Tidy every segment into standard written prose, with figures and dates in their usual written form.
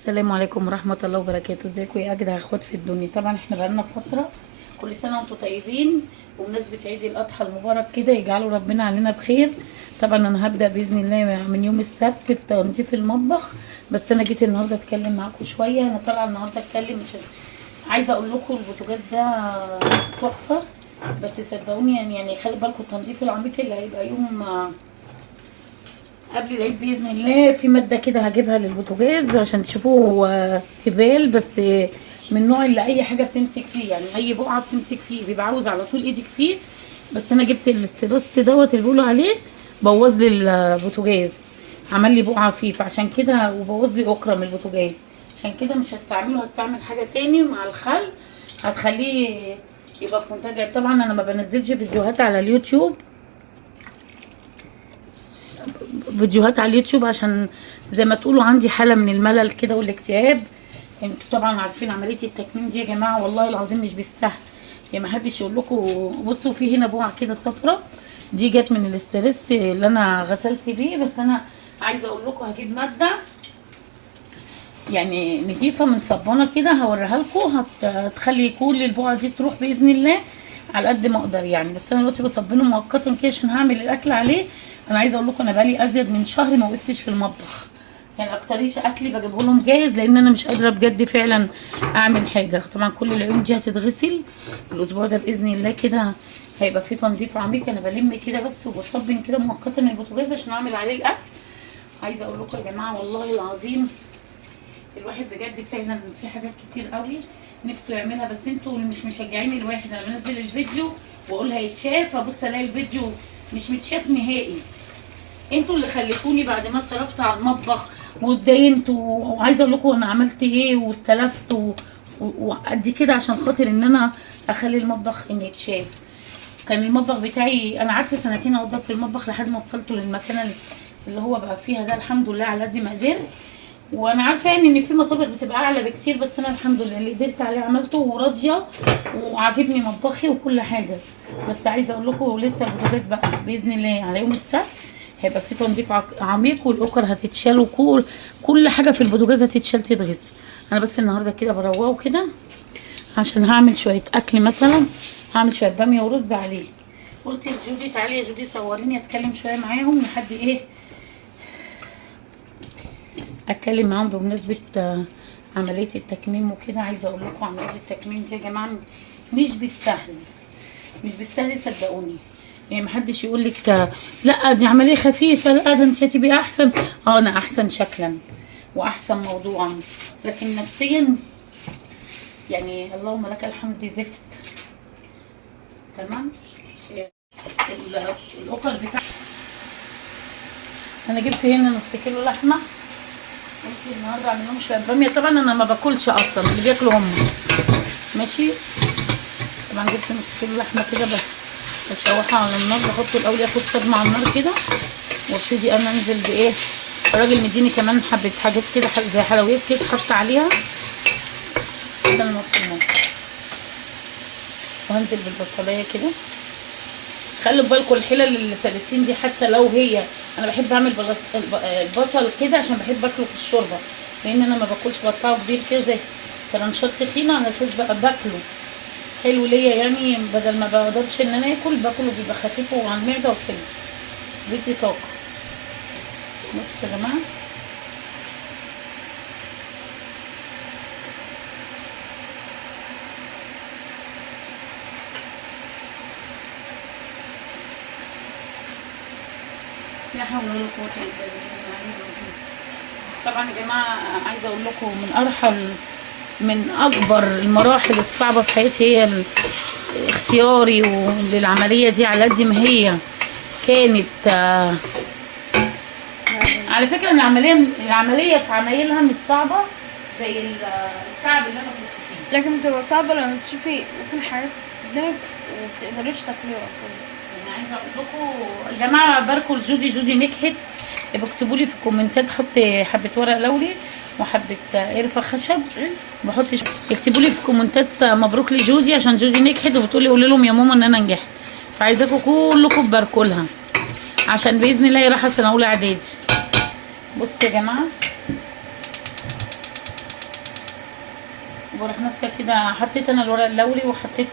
السلام عليكم ورحمة الله وبركاته. ازيكم يا اجدع اخوات في الدنيا؟ طبعا احنا بقالنا فترة، كل سنة وانتم طيبين، وبمناسبة عيد الاضحى المبارك كده يجعله ربنا علينا بخير. طبعا انا هبدأ باذن الله من يوم السبت في تنظيف المطبخ، بس انا جيت النهارده اتكلم معاكم شوية. انا طالعة النهارده اتكلم، مش عايزة اقول لكم البوتاجاز ده تحفة، بس صدقوني يعني خلي بالكم التنظيف العميق اللي هيبقى يوم قبل العيد باذن الله في ماده كده هجيبها للبوتاجاز عشان تشوفوه. هو تيفال بس من النوع اللي اي حاجه بتمسك فيه، يعني اي بقعه بتمسك فيه بيبقى عاوز على طول ايدك فيه. بس انا جبت الاسترس دوت اللي بيقولوا عليه، بوظ لي البوتاجاز، عمل لي بقعه فيه، فعشان كده وبوظ لي اكرم البوتاجاز، عشان كده مش هستعمله. هستعمل حاجه تاني مع الخل هتخليه يبقى في منتجع. طبعا انا ما بنزلش فيديوهات على اليوتيوب، على اليوتيوب عشان زي ما تقولوا عندي حالة من الملل كده والاكتئاب. انتوا طبعا عارفين عملية التكميم دي يا جماعة، والله العظيم مش بالسهل. يعني ما حدش يقول لكم. بصوا في هنا بقعة كده صفرة، دي جت من الاسترس اللي انا غسلت بيه. بس انا عايزة اقول لكم هجيب مادة يعني نضيفة من صبانة كده هوريها لكم، هتخلي كل البقعة دي تروح بإذن الله على قد ما اقدر يعني. بس انا دلوقتي بصبنه مؤقتا كده عشان هعمل الاكل عليه. انا عايزه اقول لكم انا بقالي ازيد من شهر ما وقفتش في المطبخ، يعني اكتريه اكلي بجيبه لهم جاهز لان انا مش قادره بجد فعلا اعمل حاجه. طبعا كل العيون دي هتتغسل الاسبوع ده باذن الله كده، هيبقى فيه تنظيف عميق. انا بلم كده بس وبصبن كده مؤقتا البوتاجاز عشان اعمل عليه الاكل. عايزه اقول لكم يا جماعه والله العظيم الواحد بجد فعلا في حاجات كتير قوي نفسه يعملها، بس انتوا اللي مش مشجعين الواحد. انا بنزل الفيديو واقول هيتشاف، ابص الاقي الفيديو مش متشاف نهائي. انتوا اللي خليتوني بعد ما صرفت على المطبخ واتدينت، وعايزه اقول لكم انا عملت ايه واستلفت وقد كده عشان خاطر ان انا اخلي المطبخ ان يتشاف. كان المطبخ بتاعي انا قعدت سنتين اوضب في المطبخ لحد ما وصلته للمكانه اللي هو بقى فيها ده، الحمد لله على قد ما قدرت. وانا عارفه يعني ان في مطابخ بتبقى اعلى بكتير، بس انا الحمد لله اللي قدرت عليه عملته وراضيه وعاجبني مطبخي وكل حاجه. بس عايزه اقول لكم لسه البوتاجاز بقى باذن الله على يوم السبت هيبقى في تنظيف عميق، والاوكر هتتشال وكل حاجه في البوتاجاز هتتشال تتغسل. انا بس النهارده كده بروقه كده عشان هعمل شويه اكل، مثلا هعمل شويه باميه ورز عليه. قلت لجودي تعالي يا جودي صوريني اتكلم شويه معاهم لحد ايه اتكلم معاهم بمناسبه عمليه التكميم وكده. عايزه اقول لكم عمليه التكميم دي يا جماعه مش بالسهل، مش بالسهل صدقوني. يعني محدش يقول لك لا دي عمليه خفيفه، لا ده انت هتبقي احسن. انا احسن شكلا واحسن موضوعا، لكن نفسيا يعني اللهم لك الحمد زفت. تمام. الاكل بتاع انا جبت هنا نص كيلو لحمه، قلت النهارده اعمل لهم شويه باميه. طبعا انا ما باكلش اصلا، اللي بياكلوا هم ماشي. طبعا جبت نص كيلو لحمه كده بشوحها على النار، بحطه الاول ياخد صدمه على النار كده، وابتدي انا انزل بايه. الراجل مديني كمان حبه حاجات كده زي حلويات كده حط عليها وهنزل بالبصلايه كده. خلوا بالكم الحلل السلسين دي حتى لو هي انا بحب اعمل البصل كده عشان بحب اكله في الشوربه، لان انا ما باكلش بقطعه كبير كده زي ترنشات تخينه على اساس بقى باكله حلو ليا، يعني بدل ما بقدرش ان انا اكل باكله بيبقى خفيف وعلى المعده وحلو بيدي طاقه. بصوا يا جماعه لا حول ولا قوه الا بالله. طبعا يا جماعه عايزه اقول لكم من اكبر المراحل الصعبه في حياتي هي اختياري للعمليه دي، على قد ما هي كانت على فكره ان العمليه في عمايلها مش صعبه زي التعب اللي انا كنت فيه، لكن بتبقى صعبة لما تشوفي مثلا حاجات قدامك ومتقدريش تاكليها. يعني عايزه اقول لكم يا جماعه باركوا لجودي نجحت. يبقى اكتبوا لي في الكومنتات، حط حبه ورق لوري وحبه قرفه خشب، بحط اكتبوا لي في الكومنتات مبروك لجودي عشان جودي نجحت، وبتقولي قولي لهم يا ماما ان انا نجحت. فعايزاكم كلكم تباركوا لها عشان باذن الله هي رايحه سنه اولى اعدادي. بصوا يا جماعه وراح ماسكه كده، حطيت انا الورق اللوري وحطيت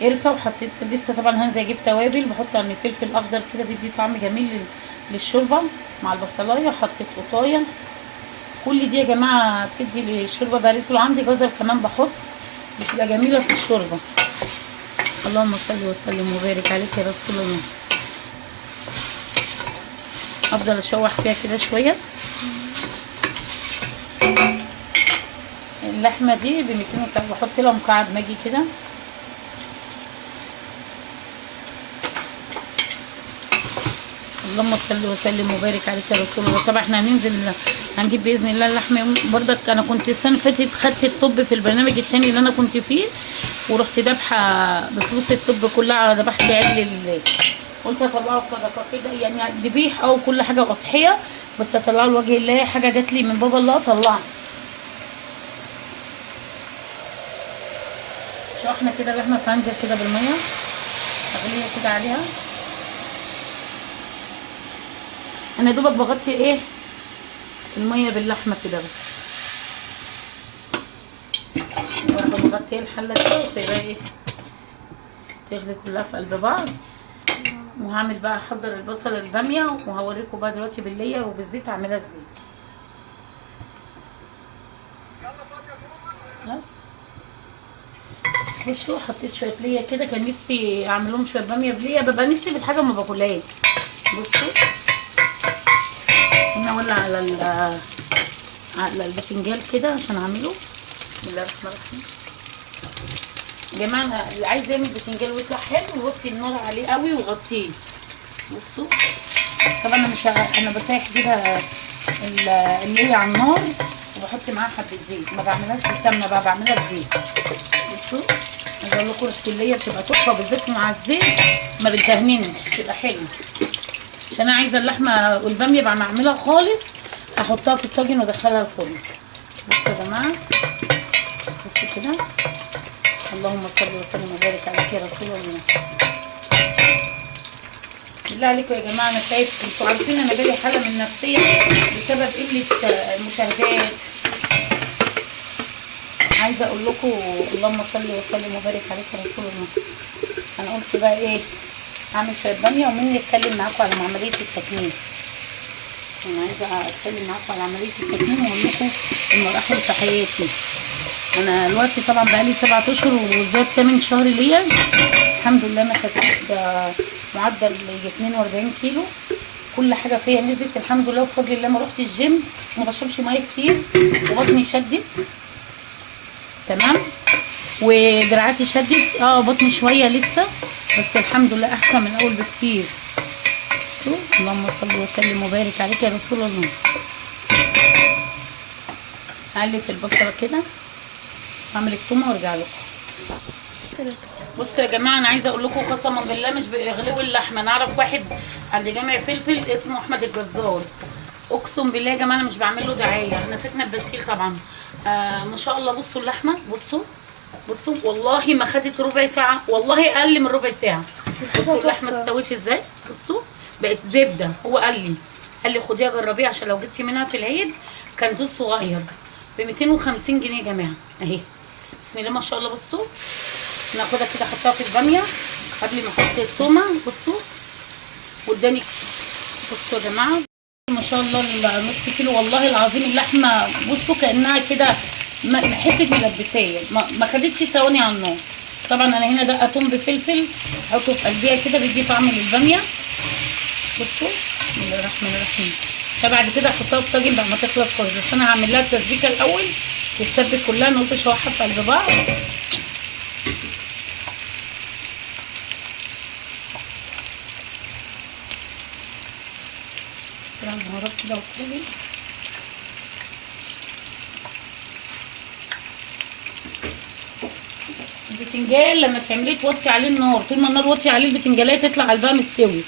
قرفه، وحطيت لسه طبعا هنزل اجيب توابل، بحط يعني فلفل اخضر كده بيدي طعم جميل للشوربه مع البصلايه، حطيت قطايه. كل دي يا جماعه بتدي للشوربه باريس، ولو عندي جزر كمان بحط، بتبقى جميله في الشوربه. اللهم صل وسلم وبارك عليك يا رسول الله. افضل اشوح فيها كده شويه. اللحمه دي ب 200 بحط لها مكعب ماجي كده. اللهم صل وسلم وبارك عليك يا رسول الله. طبعا احنا هنجيب باذن الله اللحمه يوم برضك. انا كنت السنه اللي فاتت خدت الطب في البرنامج الثاني اللي انا كنت فيه، ورحت ذابحه بفلوس الطب كلها، ذبحت عجل لله. قلت اطلعه صدقه كده، يعني ذبيح او كل حاجه اضحيه، بس اطلعه لوجه الله، حاجه جات لي من بابا الله اطلعها. شوحنا كده اللحمه، فانزل كده بالميه اغليها كده عليها. انا دوبك بغطي ايه الميه باللحمه كده بس، بغطي الحله كده وسيبها ايه تغلي كلها في قلب بعض. وهعمل بقى احضر البصل الباميه، وهوريكم بقى دلوقتي بالليه وبالزيت اعملها ازاي. بس بصوا حطيت شويه ليا كده، كان نفسي اعمل لهم شويه باميه بليا، ببقى نفسي في الحاجه ما باكلهاش. بصوا هنا اولع على الباذنجان كده عشان اعمله. بسم الله الرحمن الرحيم. يا جماعه اللي عايز يعمل باذنجان ويطلع حلو، وطي النار عليه قوي وغطيه. بصوا طبعا انا مش انا بسيح كده اللي هي على النار، وبحط معاها حبه زيت، ما بعملهاش بسمنه بقى، بعملها بزيت. بصوا عايزه اقول لكم ريحه اللي هي بتبقى تحفه، بالذات مع الزيت ما بتدهننش، بتبقى حلوه. عشان انا عايزه اللحمه والباميه بعد ما اعملها خالص احطها في الطاجن وادخلها الفرن. بصوا يا جماعه، بصوا كده. اللهم صل وسلم وبارك عليك يا رسول الله. بالله عليكم يا جماعه، انا شايف انتوا عارفين انا جالي حاله من نفسيه بسبب قله المشاهدات. عايزه اقول لكم اللهم صل وسلم وبارك عليك يا رسول الله. انا قلت بقى ايه اعمل شويه باميه ومني اتكلم معاكم على عمليه التكميم. انا عايزه اتكلم معاكم على عمليه التكميم واقول لكم المراحل في حياتي. انا دلوقتي طبعا بقالي 7 اشهر وزاد 8 شهر ليا. الحمد لله انا خسيت معدل 42 كيلو. كل حاجه فيا نزلت الحمد لله بفضل الله. ما رحت الجيم وما بشربش ميه كتير، وبطني شدت تمام، ودراعاتي شدت. بطني شويه لسه، بس الحمد لله احسن من اول بكتير. اللهم صل وسلم وبارك عليك يا رسول الله. هقلب البصله كده، هعمل التومه وارجع لكم. بصوا يا جماعه، انا عايزه اقول لكم قسما بالله مش بيغلوا اللحمه. انا اعرف واحد عند جامع فلفل اسمه احمد الجزار، اقسم بالله يا جماعه انا مش بعمل له دعايه، انا ساكنه في بشير طبعا. ما شاء الله. بصوا اللحمه، بصوا والله ما خدت ربع ساعه، والله اقل من ربع ساعه. بصوا اللحمه استوت ازاي، بصوا بقت زبده. هو قال لي خديها جربيها عشان لو جبتي منها في العيد. كان دوس صغير ب 250 جنيه يا جماعه اهي. بسم الله ما شاء الله. بصوا ناخدها كده احطها في الباميه قبل ما احط التومه. بصوا واداني، بصوا يا جماعه ما شاء الله نص كيلو والله العظيم اللحمه. بصوا كانها كده حته ملبسيه، ما خدتش ثواني على النار. طبعا انا هنا دقه توم بفلفل احطه في قلبيها كده بيدي طعم للباميه. بصوا بسم الله الرحمن الرحيم. فبعد كده احطها في طاجن بعد ما تخلص خالص، بس انا هعمل لها التسبيكه الاول تتسبك كلها. انا قلت اشوحها في قلب بعض. كده البهارات كده وكده. البتنجان لما تعمليه توطي عليه النار، طول ما النار وطي عليه البتنجانيه تطلع قلبها مستوي.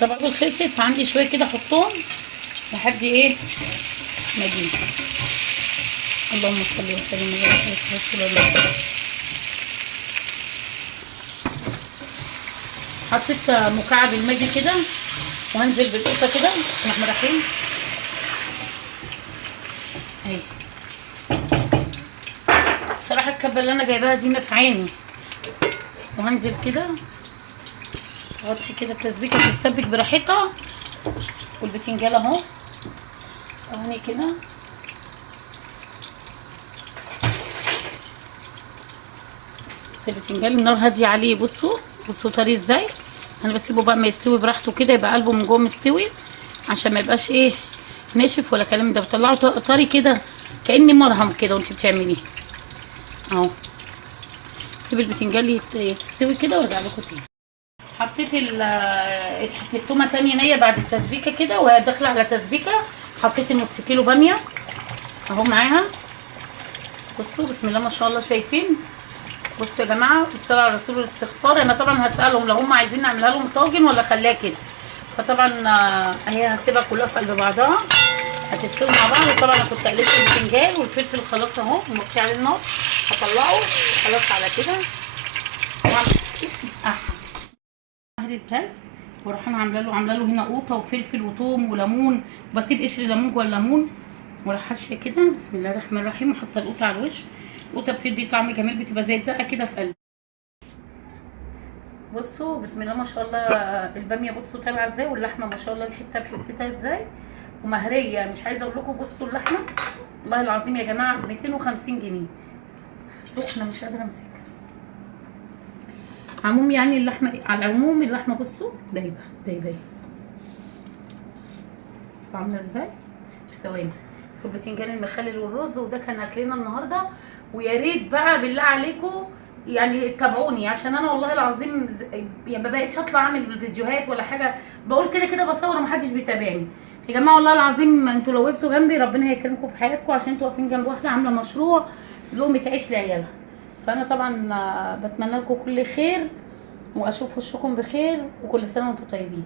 طبعا دول خلصت، فعندي شويه كده احطهم لحد ايه ما اجي. اللهم صل وسلم وبارك على رسول الله. حطيت مكعب الماجي كده وهنزل بالقطه كده. بسم الله الرحمن الرحيم اهي. الكبه اللي انا جايباها دي نفعاني. وهنزل كده اغطي كده التسبيكه تتسبك براحتها. والبتنجان اهو ثواني كده. بس البتنجان النار هاديه عليه. بصوا طري ازاي. انا بسيبه بقى ما يستوي براحته كده، يبقى قلبه من جوه مستوي عشان ما يبقاش ايه ناشف ولا كلام ده. بطلعه طري كده كاني مرهم كده وانت بتعمليه اهو. سيب البتنجان يستوي كده وارجع لكم تاني. حطيت التومه تاني نيه بعد التسبيكه كده، وهي داخله على تسبيكه. حطيت نص كيلو باميه اهو معاها. بصوا بسم الله ما شاء الله شايفين. بصوا يا جماعه بالصلاه على الرسول والاستغفار. انا طبعا هسالهم لو هم عايزين نعملها لهم طاجن ولا خليها كده. فطبعا هي هسيبها كلها في قلب بعضها هتستوي مع بعض. وطبعا انا كنت قلبت البتنجان والفلفل خلاص اهو موطي عليه النار. هطلعه خلاص على كده واعمل ازاي. واروح انا عامله له هنا قوطه وفلفل وثوم وليمون. بسيب قشر ليمون جوه الليمون واروح حاشيه كده بسم الله الرحمن الرحيم. وحاطه القوطه على الوش. القوطه بتدي طعم جميل، بتبقى زي الدقه كده في قلبي. بصوا بسم الله ما شاء الله الباميه بصوا طالعه ازاي، واللحمه ما شاء الله الحته بحتتها ازاي ومهريه. مش عايزه اقول لكم بصوا اللحمه والله العظيم يا جماعه 250 جنيه سخنه مش قادره امسكها. عموم يعني اللحمه على العموم اللحمه بصوا دايبه بصوا عامله ازاي في ثواني. والبتنجان المخلل والرز. وده كان اكلنا النهارده. ويا ريت بقى بالله عليكم يعني تابعوني عشان انا والله العظيم يعني ما بقتش اطلع اعمل فيديوهات ولا حاجه. بقول كده بصور ومحدش بيتابعني. يا جماعه والله العظيم انتوا لو وقفتوا جنبي ربنا هيكرمكم في حياتكم عشان انتوا واقفين جنب واحده عامله مشروع لقمه عيش لعيالها. فانا طبعا بتمنى لكم كل خير واشوف وشكم بخير وكل سنه وانتم طيبين.